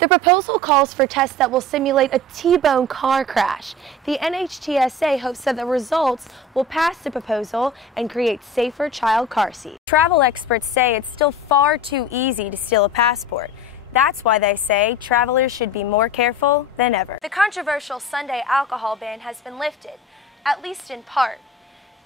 The proposal calls for tests that will simulate a T-bone car crash. The NHTSA hopes that the results will pass the proposal and create safer child car seats. Travel experts say it's still far too easy to steal a passport. That's why they say travelers should be more careful than ever. The controversial Sunday alcohol ban has been lifted, at least in part.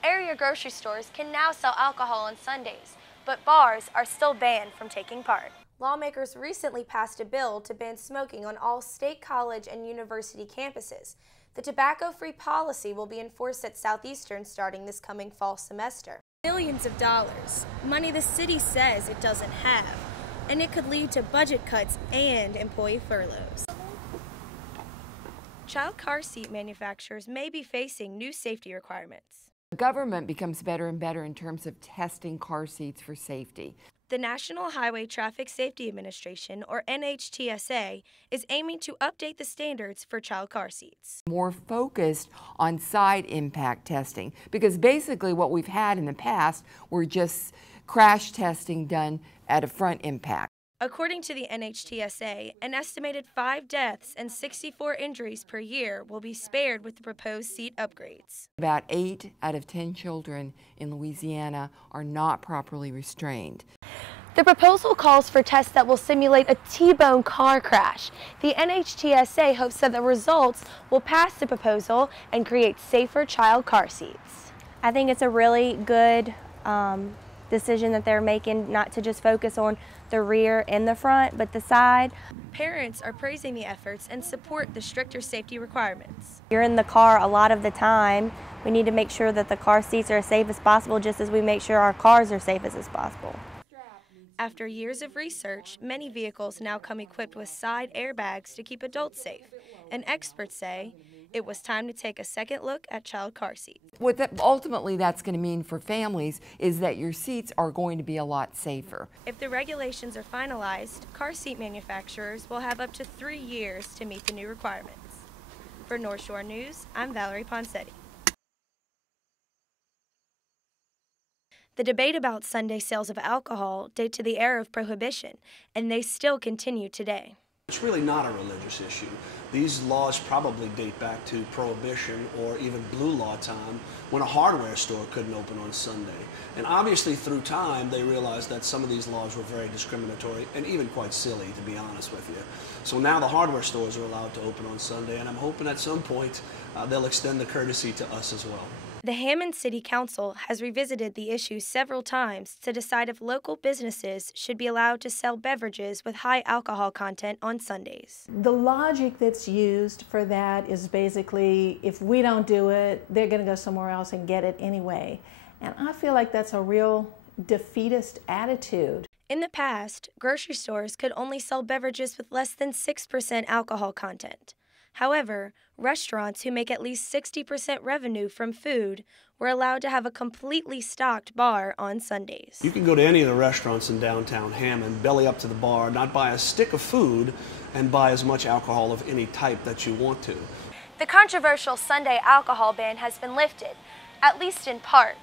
Area grocery stores can now sell alcohol on Sundays, but bars are still banned from taking part. Lawmakers recently passed a bill to ban smoking on all state college and university campuses. The tobacco-free policy will be enforced at Southeastern starting this coming fall semester. Millions of dollars, money the city says it doesn't have, and it could lead to budget cuts and employee furloughs. Child car seat manufacturers may be facing new safety requirements. The government becomes better and better in terms of testing car seats for safety. The National Highway Traffic Safety Administration, or NHTSA, is aiming to update the standards for child car seats. More focused on side impact testing, because basically what we've had in the past were just crash testing done at a front impact. According to the NHTSA, an estimated 5 deaths and 64 injuries per year will be spared with the proposed seat upgrades. About 8 out of 10 children in Louisiana are not properly restrained. The proposal calls for tests that will simulate a T-bone car crash. The NHTSA hopes that the results will pass the proposal and create safer child car seats. I think it's a really good decision that they're making, not to just focus on the rear and the front, but the side. Parents are praising the efforts and support the stricter safety requirements. You're in the car a lot of the time. We need to make sure that the car seats are as safe as possible, just as we make sure our cars are safe as possible. After years of research, many vehicles now come equipped with side airbags to keep adults safe, and experts say it was time to take a second look at child car seats. What ultimately that's going to mean for families is that your seats are going to be a lot safer. If the regulations are finalized, car seat manufacturers will have up to 3 years to meet the new requirements. For North Shore News, I'm Valerie Ponseti. The debate about Sunday sales of alcohol date to the era of Prohibition, and they still continue today. It's really not a religious issue. These laws probably date back to Prohibition or even Blue Law time, when a hardware store couldn't open on Sunday. And obviously through time they realized that some of these laws were very discriminatory and even quite silly, to be honest with you. So now the hardware stores are allowed to open on Sunday, and I'm hoping at some point they'll extend the courtesy to us as well. The Hammond City Council has revisited the issue several times to decide if local businesses should be allowed to sell beverages with high alcohol content on Sundays. The logic that's used for that is basically, if we don't do it, they're going to go somewhere else and get it anyway. And I feel like that's a real defeatist attitude. In the past, grocery stores could only sell beverages with less than 6% alcohol content. However, restaurants who make at least 60% revenue from food were allowed to have a completely stocked bar on Sundays. You can go to any of the restaurants in downtown Hammond, belly up to the bar, not buy a stick of food, and buy as much alcohol of any type that you want to. The controversial Sunday alcohol ban has been lifted, at least in part.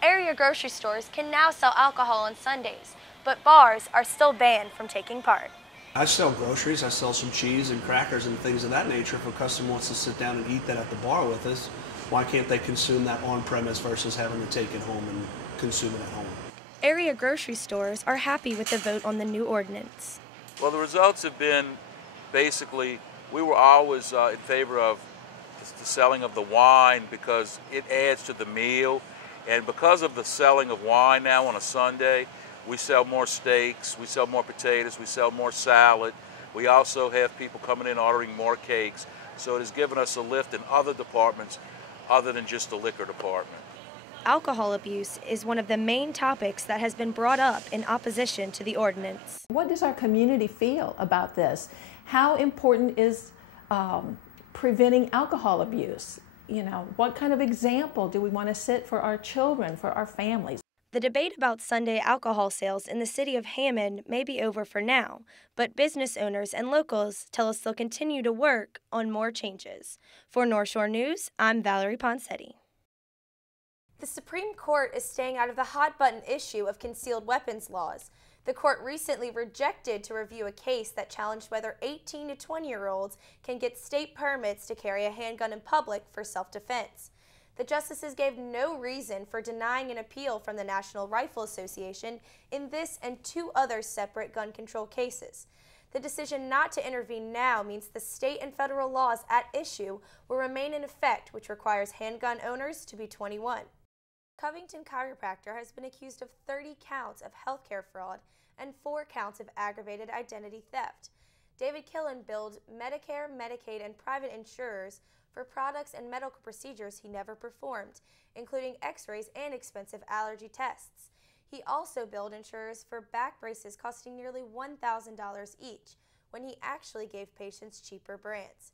Area grocery stores can now sell alcohol on Sundays, but bars are still banned from taking part. I sell groceries, I sell some cheese and crackers and things of that nature. If a customer wants to sit down and eat that at the bar with us, why can't they consume that on premise versus having to take it home and consume it at home? Area grocery stores are happy with the vote on the new ordinance. Well, the results have been basically, we were always in favor of the selling of the wine because it adds to the meal. And because of the selling of wine now on a Sunday, we sell more steaks, we sell more potatoes, we sell more salad. We also have people coming in ordering more cakes. So it has given us a lift in other departments other than just the liquor department. Alcohol abuse is one of the main topics that has been brought up in opposition to the ordinance. What does our community feel about this? How important is preventing alcohol abuse? You know, what kind of example do we want to set for our children, for our families? The debate about Sunday alcohol sales in the city of Hammond may be over for now, but business owners and locals tell us they'll continue to work on more changes. For North Shore News, I'm Valerie Ponseti. The Supreme Court is staying out of the hot-button issue of concealed weapons laws. The court recently rejected to review a case that challenged whether 18 to 20-year-olds can get state permits to carry a handgun in public for self-defense. The justices gave no reason for denying an appeal from the National Rifle Association in this and 2 other separate gun control cases. The decision not to intervene now means the state and federal laws at issue will remain in effect, which requires handgun owners to be 21. Covington Chiropractor has been accused of 30 counts of healthcare fraud and 4 counts of aggravated identity theft. David Killen billed Medicare, Medicaid, and private insurers for products and medical procedures he never performed, including x-rays and expensive allergy tests. He also billed insurers for back braces costing nearly $1,000 each, when he actually gave patients cheaper brands.